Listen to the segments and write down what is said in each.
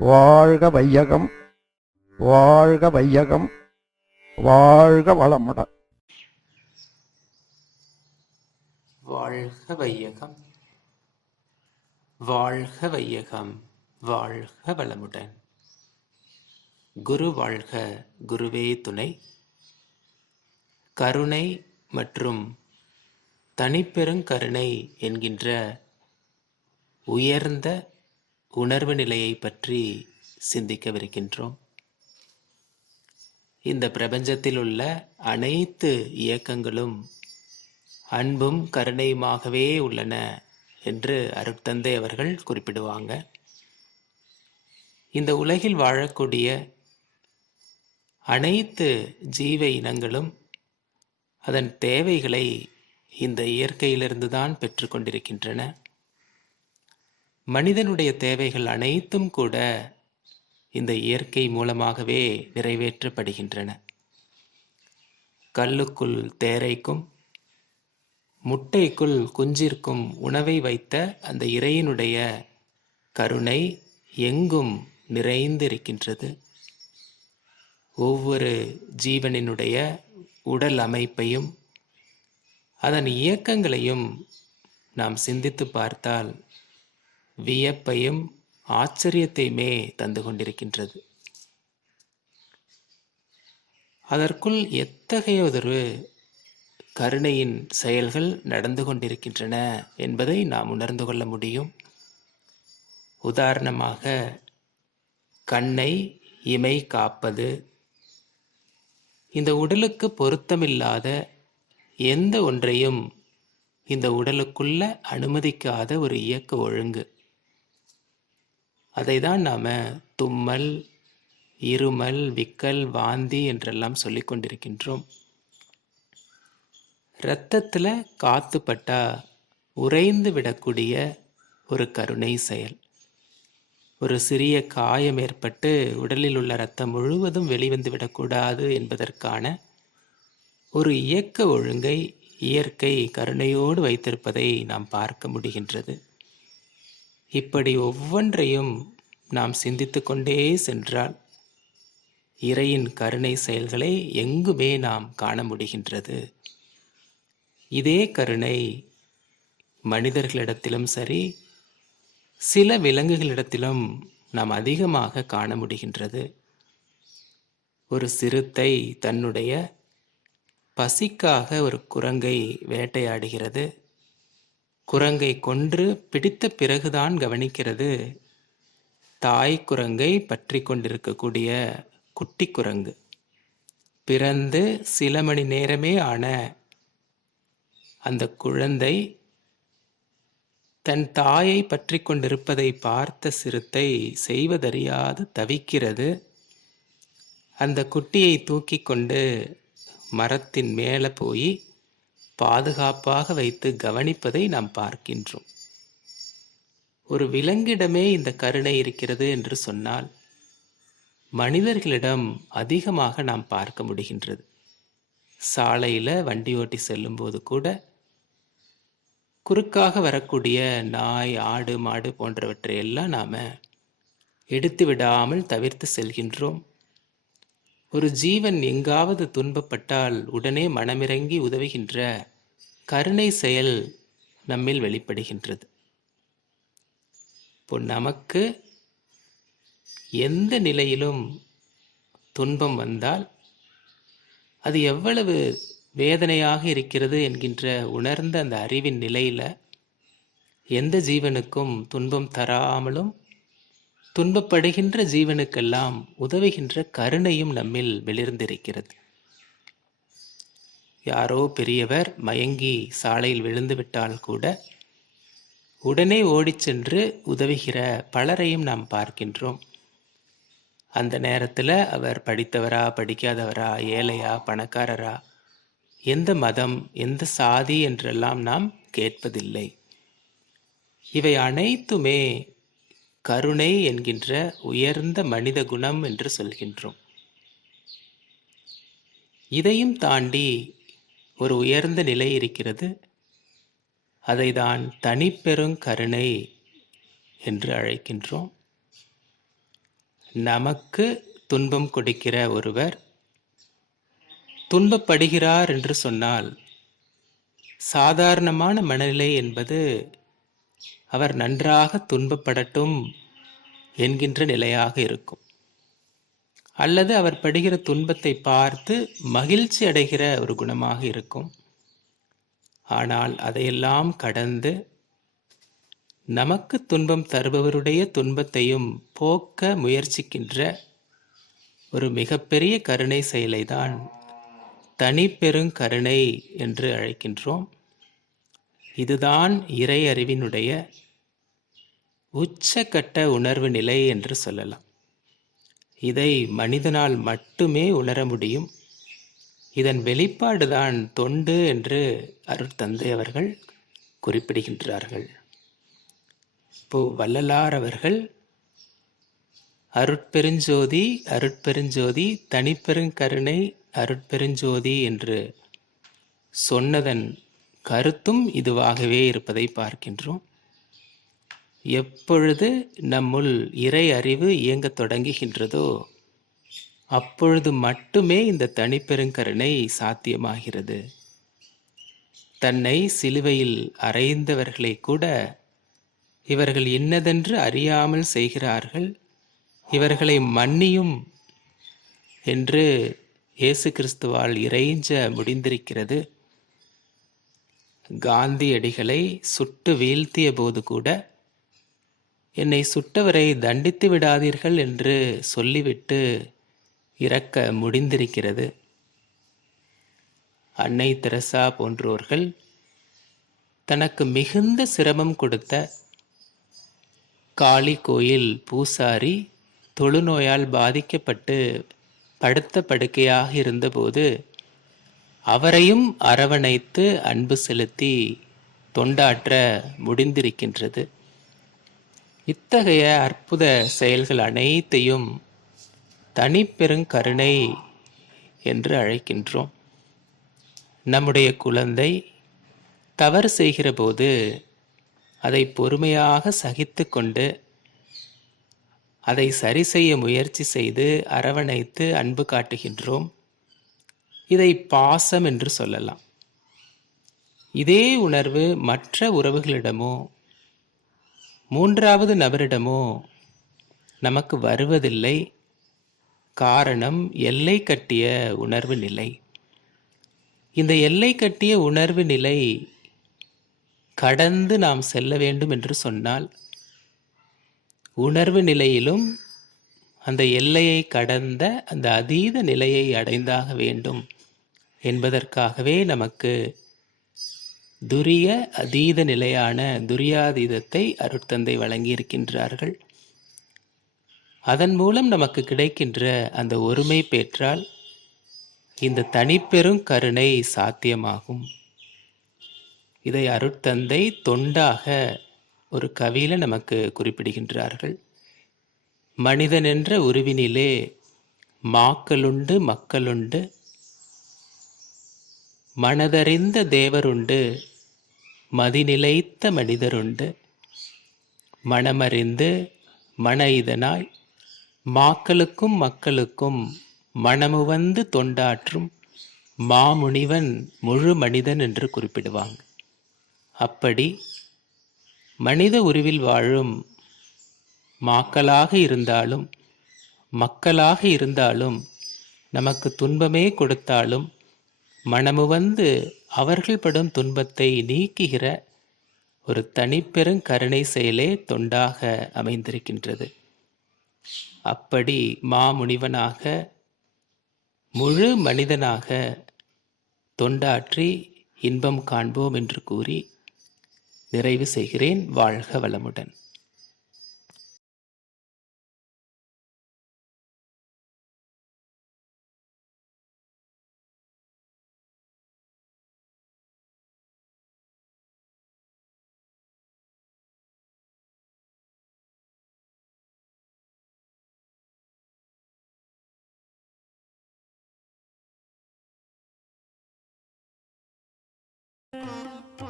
வாழ்க வையகம், வாழ்க வையகம், வாழ்க வளமுடன். வாழ்க வையகம், வாழ்க வையகம், வாழ்க வளமுடன். குரு வாழ்க, குருவே துணை. கருணை மற்றும் தனிப்பெருங்கருணை என்கின்ற உயர்ந்த உணர்வு நிலையை பற்றி சிந்திக்கவிருக்கின்றோம். இந்த பிரபஞ்சத்தில் உள்ள அனைத்து இயக்கங்களும் அன்பும் கருணையுமாகவே உள்ளன என்று அருட்தந்தை அவர்கள் குறிப்பிடுவாங்க. இந்த உலகில் வாழக்கூடிய அனைத்து ஜீவ இனங்களும் அதன் தேவைகளை இந்த இயற்கையிலிருந்து தான் பெற்று கொண்டிருக்கின்றன. மனிதனுடைய தேவைகள் அனைத்தும் கூட இந்த இயற்கை மூலமாகவே நிறைவேற்றப்படுகின்றன. கல்லுக்குள் தேரைக்கும் முட்டைக்குள் குஞ்சிற்கும் உணவை வைத்த அந்த இறையினுடைய கருணை எங்கும் நிறைந்திருக்கின்றது. ஒவ்வொரு ஜீவனினுடைய உடல் அமைப்பையும் அதன் இயக்கங்களையும் நாம் சிந்தித்து பார்த்தால் வியப்பையும் ஆச்சரியத்தையுமே தந்து கொண்டிருக்கின்றது. அதற்குள் எத்தகையதொரு கருணையின் செயல்கள் நடந்து கொண்டிருக்கின்றன என்பதை நாம் உணர்ந்து கொள்ள முடியும். உதாரணமாக, கண்ணை இமை காப்பது, இந்த உடலுக்கு பொருத்தமில்லாத எந்த ஒன்றையும் இந்த உடலுக்குள்ள அனுமதிக்காத ஒரு இயக்க ஒழுங்கு. அதை தான் நாம் தும்மல், இருமல், விக்கல், வாந்தி என்றெல்லாம் சொல்லிக் கொண்டிருக்கின்றோம். இரத்தத்தில் காத்து பட்டா உறைந்து விடக்கூடிய ஒரு கருணை செயல். ஒரு சிறிய காயம் ஏற்பட்டு உடலில் உள்ள இரத்தம் முழுவதும் வெளிவந்து விடக்கூடாது என்பதற்கான ஒரு இயக்க ஒழுங்கை இயற்கை கருணையோடு வைத்திருப்பதை நாம் பார்க்க முடிகின்றது. இப்படி ஒவ்வொன்றையும் நாம் சிந்தித்து கொண்டே சென்றால் இறையின் கருணை செயல்களை எங்குமே நாம் காண முடிகின்றது. இதே கருணை மனிதர்களிடத்திலும் சரி, சில விலங்குகளிடத்திலும் நாம் அதிகமாக காண முடிகின்றது. ஒரு சிறுத்தை தன்னுடைய பசிக்காக ஒரு குரங்கை வேட்டையாடுகிறது. குரங்கை கொன்று பிடித்த பிறகுதான் கவனிக்கிறது தாய் குரங்கை பற்றி கொண்டிருக்கக்கூடிய குட்டி குரங்கு. பிறந்து சில மணி நேரமே ஆன அந்த குழந்தை தன் தாயை பற்றி கொண்டிருப்பதை பார்த்த சிறுத்தை செய்வதறியாது தவிக்கிறது. அந்த குட்டியை தூக்கி கொண்டு மரத்தின் மேலே போய் பாதுகாப்பாக வைத்து கவனிப்பதை நாம் பார்க்கின்றோம். ஒரு விலங்கிடமே இந்த கருணை இருக்கிறது என்று சொன்னால் மனிதர்களிடம் அதிகமாக நாம் பார்க்க முடிகின்றது. சாலையில் வண்டி ஓட்டி செல்லும்போது கூட குறுக்காக வரக்கூடிய நாய், ஆடு, மாடு போன்றவற்றை எல்லாம் நாம் எடுத்து விடாமல் தவிர்த்து செல்கின்றோம். ஒரு ஜீவன் எங்காவது துன்பப்பட்டால் உடனே மனமிறங்கி உதவுகின்ற கருணை செயல் நம்மில் வெளிப்படுகின்றது. இப்போ நமக்கு எந்த நிலையிலும் துன்பம் வந்தால் அது எவ்வளவு வேதனையாக இருக்கிறது என்கின்ற உணர்ந்த அந்த அறிவின் நிலையில் எந்த ஜீவனுக்கும் துன்பம் தராமலும் துன்பப்படுகின்ற ஜீவனுக்கெல்லாம் உதவுகின்ற கருணையும் நம்மில் வெளிர்ந்திருக்கிறது. யாரோ பெரியவர் மயங்கி சாலையில் விழுந்து விட்டால் கூட உடனே ஓடிச்சென்று உதவுகிற பலரையும் நாம் பார்க்கின்றோம். அந்த நேரத்தில் அவர் படித்தவரா, படிக்காதவரா, ஏழையா, பணக்காரரா, எந்த மதம், எந்த சாதி என்றெல்லாம் நாம் கேட்பதில்லை. இவை அனைத்துமே கருணை என்கின்ற உயர்ந்த மனித குணம் என்று சொல்கின்றோம். இதையும் தாண்டி ஒரு உயர்ந்த நிலை இருக்கிறது. அதை தான் தனிப்பெருங்கருணை என்று அழைக்கின்றோம். நமக்கு துன்பம் கொடுக்கிற ஒருவர் துன்பப்படுகிறார் என்று சொன்னால் சாதாரணமான மனநிலை என்பது அவர் நன்றாக துன்பப்படட்டும் என்கின்ற நிலையாக இருக்கும். அல்லது அவர் படுகிற துன்பத்தை பார்த்து மகிழ்ச்சி அடைகிற ஒரு குணமாக இருக்கும். ஆனால் அதையெல்லாம் கடந்து நமக்கு துன்பம் தருபவருடைய துன்பத்தையும் போக்க முயற்சிக்கின்ற ஒரு மிகப்பெரிய கருணை செயலை தான் தனிப்பெருங்கருணை என்று அழைக்கின்றோம். இதுதான் இறை அறிவினுடைய உச்சக்கட்ட உணர்வு நிலை என்று சொல்லலாம். இதை மனிதனால் மட்டுமே உணர முடியும். இதன் வெளிப்பாடுதான் தொண்டு என்று அருட்தந்தை அவர்கள் குறிப்பிடுகின்றார்கள். இப்போ வள்ளலார் அவர்கள் அருட்பெருஞ்சோதி அருட்பெருஞ்சோதி தனிப்பெருங்கருணை அருட்பெருஞ்சோதி என்று சொன்னதன் கருத்தும் இதுவாகவே இருப்பதை பார்க்கின்றோம். எப்பொழுது நம்முள் இறை அறிவு இயங்கத் தொடங்குகின்றதோ அப்பொழுது மட்டுமே இந்த தனிப்பெருங்கருணை சாத்தியமாகிறது. தன்னை சிலுவையில் அறைந்தவர்களை கூட இவர்கள் இன்னதென்று அறியாமல் செய்கிறார்கள், இவர்களை மன்னியும் என்று இயேசு கிறிஸ்துவால் இறைஞ்ச முடிந்திருக்கிறது. காந்தியடிகளை சுட்டு வீழ்த்திய போது கூட என்னை சுட்டவரை தண்டித்து விடாதீர்கள் என்று சொல்லிவிட்டு இறக்க முடிந்திருக்கிறது. அன்னை தெரசா போன்றோர்கள் தனக்கு மிகுந்த சிரமம் கொடுத்த காளி கோயில் பூசாரி தொழுநோயால் பாதிக்கப்பட்டு படுத்த படுக்கையாக இருந்தபோது அவரையும் அரவணைத்து அன்பு செலுத்தி தொண்டாற்ற முடிந்திருக்கின்றது. இத்தகைய அற்புத செயல்கள் அனைத்தையும் தனிப்பெருங்கருணை என்று அழைக்கின்றோம். நம்முடைய குழந்தை தவறு செய்கிற போது அதை பொறுமையாக சகித்து கொண்டு அதை சரி செய்ய முயற்சி செய்து அரவணைத்து அன்பு காட்டுகின்றோம். இதை பாசம் என்று சொல்லலாம். இதே உணர்வு மற்ற உறவுகளிடமோ மூன்றாவது நபரிடமோ நமக்கு வருவதில்லை. காரணம் எல்லை கட்டிய உணர்வு நிலை. இந்த எல்லை கட்டிய உணர்வு நிலை கடந்து நாம் செல்ல வேண்டும் என்று சொன்னால் உணர்வு நிலையிலும் அந்த எல்லையை கடந்த அந்த அதீத நிலையை அடைந்தாக வேண்டும் என்பதற்காகவே நமக்கு துரிய அதீத நிலையான துரியாதீதத்தை அருட்தந்தை வழங்கியிருக்கின்றார்கள். அதன் மூலம் நமக்கு கிடைக்கின்ற அந்த ஒருமை பெற்றால் இந்த தனிப்பெரும் கருணை சாத்தியமாகும். இதை அருட்தந்தை தொண்டாக ஒரு கவியில நமக்கு குறிப்பிடுகின்றார்கள். மனிதன் என்ற உருவினிலே மாக்களுண்டு மக்களுண்டு, மனதறிந்த தேவருண்டு, மதிநிலைத்த மனிதருண்டு, மனமறிந்து மன இதனாய் மாக்களுக்கும் மக்களுக்கும் மனமுவந்து தொண்டாற்றும் மாமுனிவன் முழு மனிதன் என்று குறிப்பிடுவாங்க. அப்படி மனித உருவில் வாழும் மாக்களாக இருந்தாலும் மக்களாக இருந்தாலும் நமக்கு துன்பமே கொடுத்தாலும் மனமுவந்து அவர்கள் படும் துன்பத்தை நீக்குகிற ஒரு தனிப்பெருங்கருணை செயலே தொண்டாக அமைந்திருக்கின்றது. அப்படி மாமுனிவனாக முழு மனிதனாக தொண்டாற்றி இன்பம் காண்போம் என்று கூறி நிறைவு செய்கிறேன். வாழ்க வளமுடன்.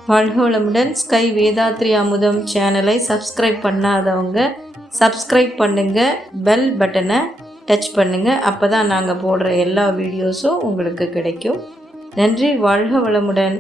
வாழ்க வளமுடன். ஸ்கை வேதாத்ரி அமுதம் சேனலை சப்ஸ்கிரைப் பண்ணாதவங்க சப்ஸ்கிரைப் பண்ணுங்கள், பெல் பட்டனை டச் பண்ணுங்கள். அப்போ தான் நாங்கள் போடுற எல்லா வீடியோஸும் உங்களுக்கு கிடைக்கும். நன்றி. வாழ்க வளமுடன்.